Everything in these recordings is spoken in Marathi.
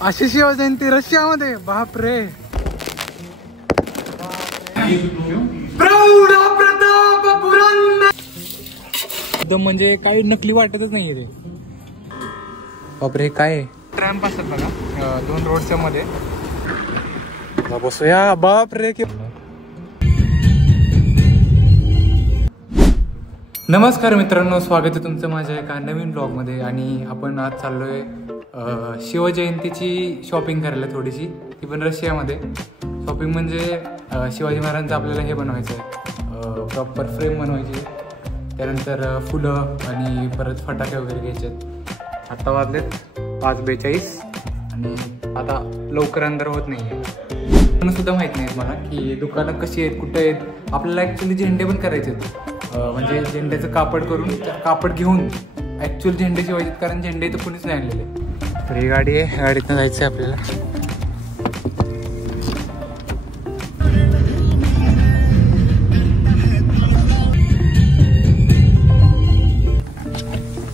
अशी शिवजयंती रशियामध्ये, बापरे. एकदम म्हणजे काही नकली वाटतच नाहीये ते. बापरे हे काय ट्रॅम्प असतात बघा 2 रोडच्या मध्ये. बसूया. बापरे. नमस्कार मित्रांनो, स्वागत आहे तुमचं माझ्या एका नवीन ब्लॉगमध्ये. आणि आपण आज चाललोय शिवजयंतीची शॉपिंग करायला थोडीशी, ती पण रशियामध्ये. शॉपिंग म्हणजे शिवाजी महाराजांचं आपल्याला हे बनवायचं आहे, प्रॉपर फ्रेम बनवायची, त्यानंतर फुलं आणि परत फटाके वगैरे घ्यायचे. आत्ता वाजलेत 5:42 आणि आता लवकर अंधार होत नाही आहे. पण सुद्धा माहीत नाही मला की दुकानं कशी आहेत, कुठे आहेत. आपल्याला ॲक्च्युली झेंडे पण करायचे आहेत, म्हणजे झेंड्याचं कापड करून कापड घेऊन ॲक्च्युअल झेंडे शिवायचे, कारण झेंडे इथं कुणीच नाही आणलेले. तर ही गाडी आहे, गाडीतनं जायचं आहे आपल्याला.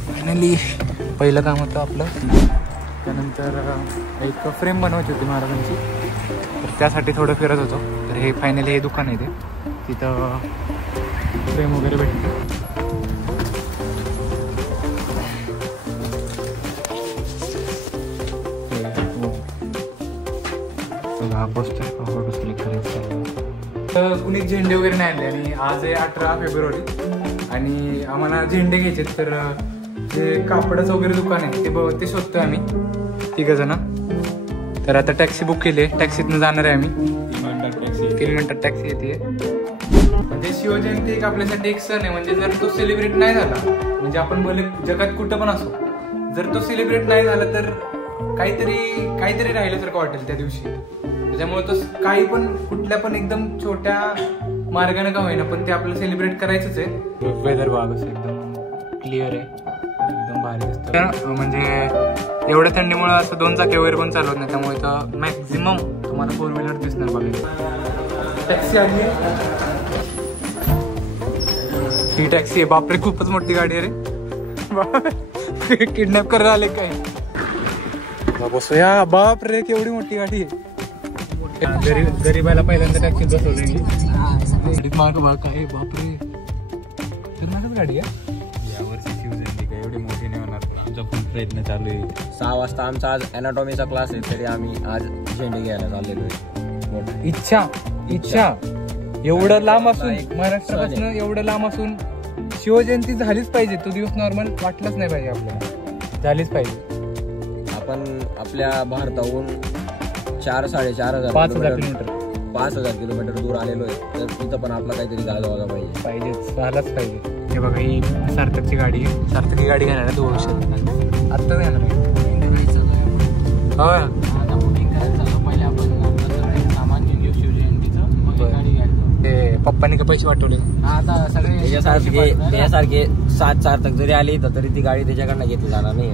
फायनली पहिलं काम होतं आपलं. त्यानंतर एक फ्रेम बनवायची होती महाराजांची, तर त्यासाठी थोडं फिरत होतो. तर हे फायनली हे दुकान आहे, ते तिथं फ्रेम वगैरे भेटते. तर कुणीच झेंडे वगैरे नाही आणले आणि आज आहे 18 फेब्रुवारी आणि आम्हाला झेंडे घ्यायचे. तर जे कापडाचं वगैरे दुकान आहे ते शोधतोय आम्ही 3 जण. तर आता टॅक्सी बुक केली आहे, टॅक्सीतनं जाणार आहे आम्ही. 3 मिनिटात टॅक्सी येते. म्हणजे शिवजयंती एक आपल्यासाठी एक सण आहे. म्हणजे जर तो सेलिब्रेट नाही झाला, म्हणजे आपण भले जगात कुठं पण असो, जर तो सेलिब्रेट नाही झाला तर काहीतरी राहिल्यासारखं वाटेल त्या दिवशी. त्याच्यामुळे तो काही पण कुठल्या पण एकदम छोट्या मार्गाने का होईना, पण ते आपल्याला सेलिब्रेट करायचंच आहे. वेदर बाग असं एकदम क्लिअर आहे, एकदम भारी दिसतं. म्हणजे एवढ्या थंडीमुळे असं 2 चाकी वगैरे पण चालवत नाही, त्यामुळे तर मॅक्झिमम तुम्हाला 4 व्हीलर दिसणार बघा. टॅक्सी आली आहे, ही टॅक्सी आहे. बापरे खूपच मोठी गाडी आहे रे. किडनॅप करायला आले काय. बसूया. बापरे केवढी मोठी गाडी आहे. गरीबाला पहिल्यांदा टॅक्सीत बसवली माग बघ काय. बापरे फिरणारच गाडी आहे. यावर्षी शिवजयंती काय एवढी मोठी नाही होणार, तुमचा पण प्रयत्न चालू आहे. 6 वाजता आमचा आज ॲनाटॉमीचा क्लास आहे, तरी आम्ही आज झेंडे घ्यायला चाललेलो आहे. इच्छा एवढं लांब असून, महाराष्ट्रापासून एवढं लांब असून शिवजयंती झालीच पाहिजे. तो दिवस नॉर्मल वाटलाच नाही पाहिजे, आपल्याला झालीच पाहिजे. आपण आपल्या भारताहून 4-4.5 हजार किलोमीटर दूर आलेलो आहे, तर तिथं पण आपला काहीतरी गाजवायला पाहिजे. झालाच पाहिजे. हे बघा ही सार्थकची गाडी आहे. सार्थकी गाडी घेणार आहे 2 वर्षात. आत्ताच येणार आहे. ते पप्पांनी का पैसे वाटवले आता सगळे त्याच्यासारखे 7 सार्थक जरी आली तरी ती गाडी त्याच्याकडनं घेतली जाणार नाही.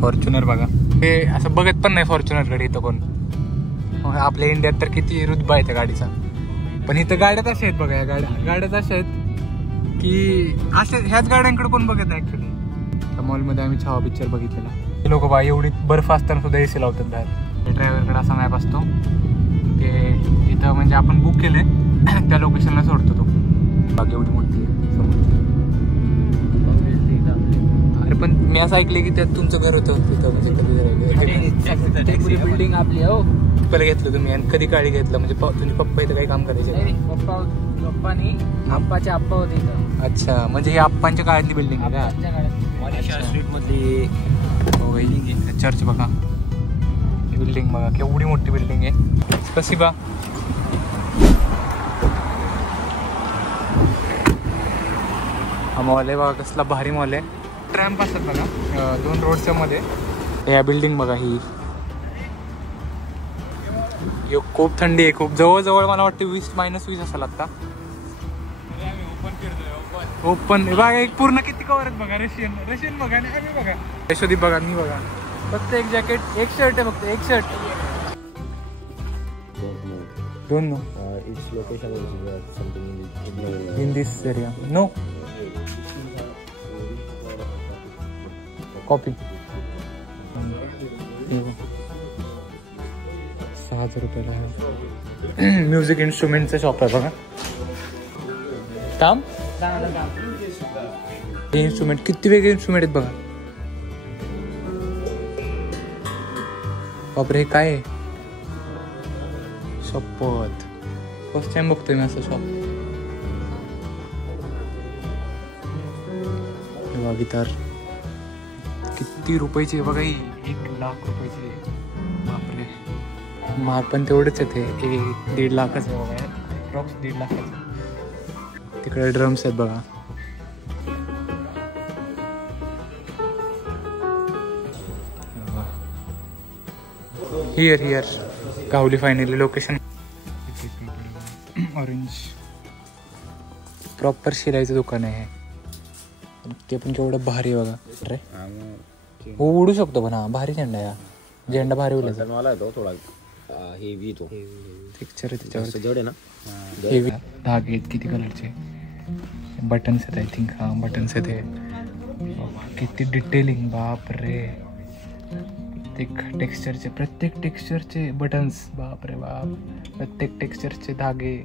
फॉर्च्युनर बघा, हे असं बघत पण नाही फॉर्च्युनर गाडी इथं कोण. आपल्या इंडियात तर किती रुतबा आहे त्या गाडीचा, पण इथं गाड्यात अशा आहेत बघा. या गाड्यात अशा आहेत की ह्याच गाड्यांकडे कोण बघत नाही ऍक्च्युली. त्या मॉलमध्ये आम्ही छावा पिक्चर बघितलेला. हे लोक बा एवढी बर्फ असताना सुद्धा एसी लावतात बाहेर. ड्रायव्हरकडे असा मॅप असतो, ते इथं म्हणजे आपण बुक केले त्या लोकेशनला सोडतो तो. बाकी एवढी मोठी अरे, पण मी असं ऐकलं की त्यात तुमचं घर होतं तिथं, म्हणजे बिल्डिंग आपली हो. पहिले घेतलं तुम्ही आणि कधी गाडी घेतलं, म्हणजे तुमचे पप्पा इथं काही काम करायचे? पप्पानी आप्पाचे आप्पा होते इथं. अच्छा, म्हणजे ही आप्पांच्या काळातली बिल्डिंग आहे का? स्ट्रीट मधली चर्च बघा, बिल्डिंग बघा केवढी मोठी बिल्डिंग आहे. कशी बा हा मॉल आहे बघा, कसला भारी मॉल आहे. ट्रॅम्प असतात बघा 2 रोडच्या मध्ये. या बिल्डिंग बघा ही खूप थंडी आहे, खूप जवळजवळ मला वाटतं 20 असेल आता. ओपन बघा, एक पूर्ण किती कवर आहेत बघा. रशियन बघा आणि आम्ही बघा, यशोदीप बघा, मी बघा. फक्त एक जॅकेट, एक शर्ट आहे, फक्त एक shirt. Don't know. Its location is something in this area. No. Copy. 10,000 रुपयाला. म्युझिक इन्स्ट्रुमेंटचं शॉप आहे बघा. काम हे इन्स्ट्रुमेंट किती वेगळे इन्स्ट्रुमेंट आहेत बघा. बापरे हे काय आहे? शपथ फर्स्ट टाइम बघतोय मी असं शॉप. गिटार किती रुपयाची आहे बघा ही. 1,00,000 रुपयाची. बापरे माल पण तेवढंच येते. 1-1.5 लाखाचं आहे बघा. अप्रॉक्स 1.5 लाखाचं. तिकडे ड्रम्स आहेत बघा. हिअर गावली फायनली लोकेशन. ऑरेंज प्रॉपर शिलाईचं दुकान आहे. ते पण केवढं भारी आहे बघा. हो उडू शकतो पण. हा भारी झेंडा आहे. झेंडा भारी उडला. मला येतो थोडा हेवी तो पिक्चर आहे त्याच्यावर. जड आहे ना. हेवी धागे आहेत किती कलरचे. बटन्स आहेत आय थिंक. हा बटन्स आहेत. किती डिटेलिंग. बाप रे प्रत्येक टेक्स्चरचे बटन्स. बाप रे बाप. प्रत्येक टेक्स्चरचे धागे.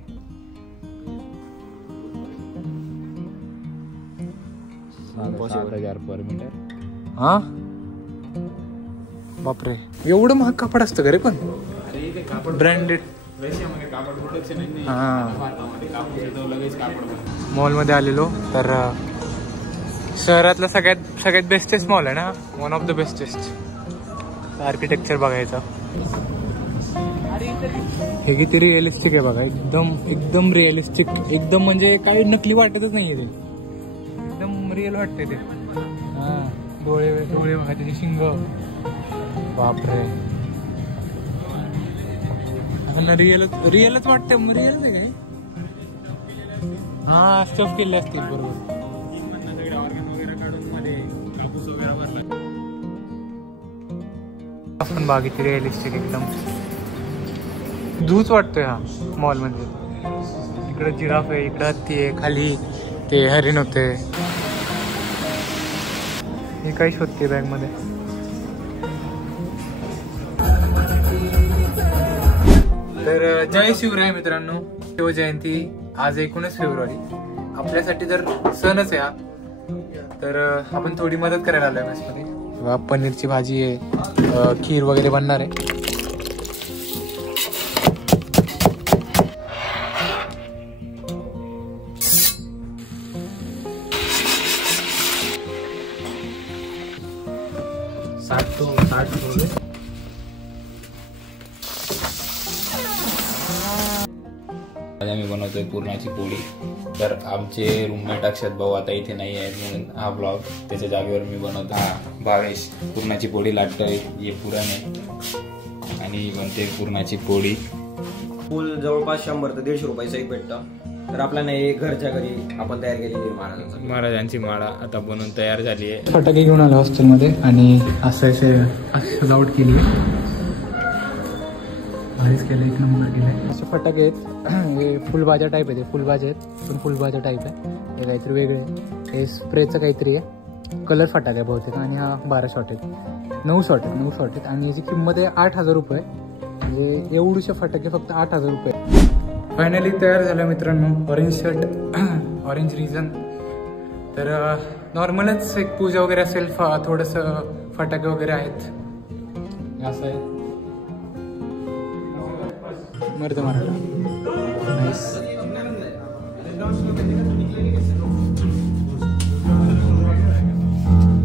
पर मीटर. हा बापरे एवढं महाग कापड असतं का रे. पण ब्रँडेड. मॉलमध्ये आलेलो तर शहरातला सगळ्यात बेस्टेस्ट मॉल आहे ना. One of the bestest. Architecture बघायचं. हे किती रिअलिस्टिक आहे बघा. एकदम रिअलिस्टिक. एकदम म्हणजे काही नकली वाटतच नाहीये ते. एकदम रिअल वाटते ते. हा डोळे बघा त्याचे शिंग. बापरे रिअलच वाटतं. रिअलच आहे काय. हा स्टफ केले असतील बरोबर. पण बाग किती रिअलिस्टिक. एकदम झूच वाटतोय हा मॉल मध्ये. इकडे जिराफ आहे. इकडे हत्ती आहे. खाली ते हरिण होते. हे काही शोधते बॅग मध्ये. तर जय शिवराय मित्रांनो. शिवजयंती आज 19 फेब्रुवारी. आपल्यासाठी तर सणच आहे हा. तर आपण थोडी मदत करायला आलोय मेसमध्ये. पनीरची भाजी आहे. खीर वगैरे बनणार आहे. आज आम्ही बनवतोय पुरणाची पोळी. तर आमचे रूममेट अक्षत भाऊ आता इथे नाही आहेत म्हणून हा ब्लॉग त्याच्या जागेवर मी बनवतो. हा भावेश पुरणाची पोळी लाटतोय. हे पुरण आहे आणि बनते पुरणाची पोळी. फुल जवळपास 100 ते 150 रुपयाचं एक भेटतं. तर आपल्याला हे घरच्या घरी आपण तयार केलेली महाराजांची माळा आता बनवून तयार झाली आहे. फटाके घेऊन आलो हॉस्टेलमध्ये आणि असं सजावट केली आहे. भारीच केलं. एक नंबर केलं. असे फटाके आहेत. हे फुलभाज्या टाईप आहे. ते फुलभाज्या आहेत पण फुलभाज्या टाईप आहे. हे काहीतरी वेगळे. हे स्प्रेचं काहीतरी आहे. कलर फटाके आहे बहुतेक. आणि हा 12 शॉट आहेत. 9 शॉट आहेत. आणि याची किंमत आहे 8,000 रुपये. म्हणजे एवढूशे फटाके फक्त 8,000 रुपये. फायनली तयार झालं मित्रांनो. Orange shirt orange reason. तर नॉर्मलच एक पूजा वगैरे असेल. थोडंसं फटाके वगैरे आहेत. असं आहे. मर्द मराठा. नाईस.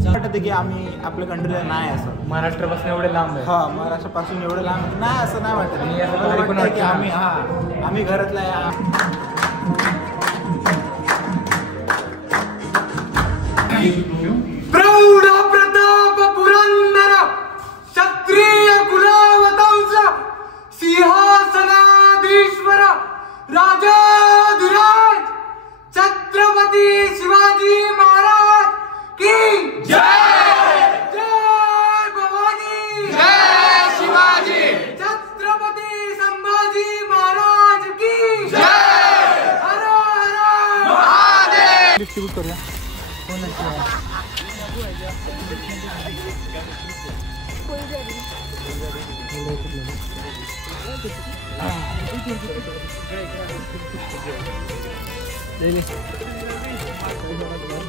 वाटतं की आम्ही आपल्या कंट्रीला नाही असं. महाराष्ट्रापासून एवढे लांब आहे. हा महाराष्ट्रापासून एवढं लांब नाही असं नाही वाटत. आणि असं भारी पण वाटतं की आम्ही घरातला प्रौढ प्रताप पुरंदर क्षत्रिय कुलावतंस सिंहासनाधीश्वर राजाधिराज छत्रपती शिवाजी महाराज की जय. जय भवानी. जय शिवाजी. छत्रपती संभाजी महाराज की जय. हर हर महादेव. डिस्ट्रीब्यूट करूया.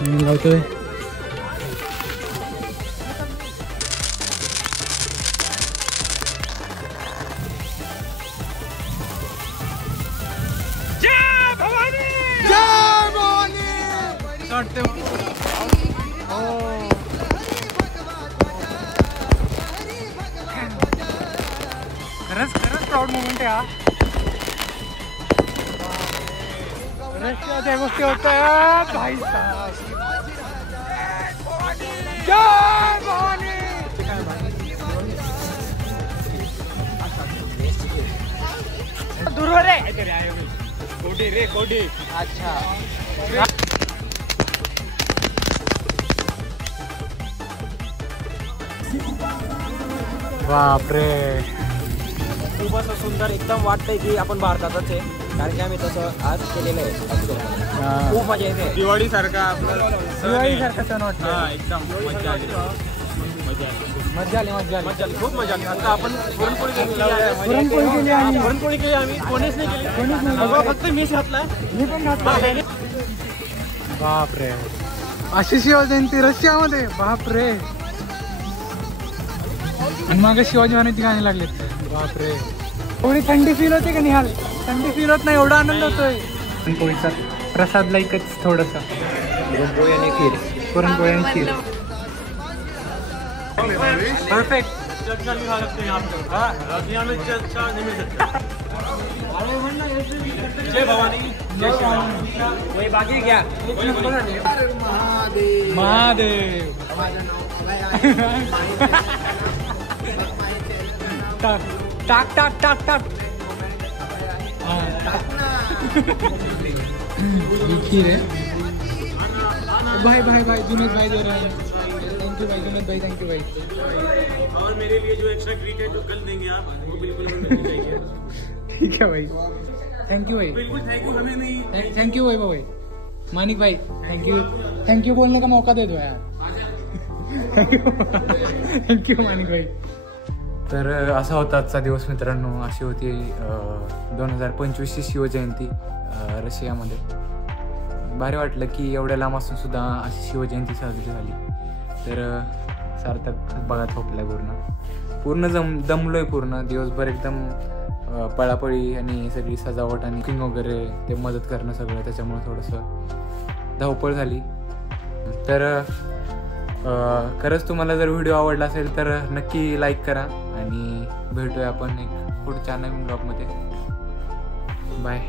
मी लावतोय. खरंच प्राऊड मोमेंट आहे हा. त्या गोष्टी होत भाई साहेब. जय भवानी. दूरवर रे कोटी रे कोटी. अच्छा बापरे. खूप असं सुंदर एकदम वाटतंय की आपण भारतातच आहे, कारण की आम्ही तसं आज केलेलं आहे. खूप मजा येते. दिवाळी सारखा आपला दिवाळी सारखा सण वाटतो. एकदम मजा आली. मजा आली मजा आली. मजा आली, खूप मजा आली. आता आपण पुरणपोळी केली. पुरणपोळी केली आणि पुरणपोळी केली आम्ही. कोणीच नाही केली. फक्त मीच घातलाय. मी पण घातला. बापरे. अशी शिवजयंती रशियामध्ये. बापरे. आणि मग शिवाजी महाराजांची गाणी लागलेत. बापरे. थोडी थंडी फील होते का निहाल? थंडी फील होत नाही, एवढा आनंद होतोय. पुरणपोळीचा प्रसाद लाईकच थोडंसं. पुरणपोळी आणि खीर. पुरणपोळी आणि खीर. परफेक्ट. जय भवानी. जय वही बाकी क्या महादेव. टाक टाक टाक टाक. ही खीर है. भाई भाई भाई जुनेद भाई दे रहे हैं. थैंक यू भाई जुनेद भाई. थैंक यू भाई. और मेरे लिए जो एक्स्ट्रा ट्रीट है जो कल देंगे आप वो बिल्कुल हमें मिलनी चाहिए. ठीक है भाई. थैंक यू भाई. बिल्कुल थैंक यू. हमें नहीं. थैंक यू भाई. भाई मानिक भाई थैंक यू. थैंक यू बोलने का मौका दे दो यार. थँक यू मानिक भाई. तर असा होता आजचा दिवस मित्रांनो. अशी होती 2025ची शिवजयंती रशियामध्ये. भारी वाटलं की एवढ्या लांब असून सुद्धा अशी शिवजयंती साजरी झाली. तर सार्थक बघा झोपलाय पूर्ण दमलोय पूर्ण दिवसभर एकदम. पळापळी आणि सगळी सजावट आणि कुकिंग वगैरे ते मदत करणं सगळं, त्याच्यामुळे थोडंसं धावपळ झाली. तर खरंच तुम्हाला जर व्हिडिओ आवडला असेल तर नक्की लाईक करा आणि भेटूया आपण एक पुढच्या नवीन ब्लॉगमध्ये. बाय.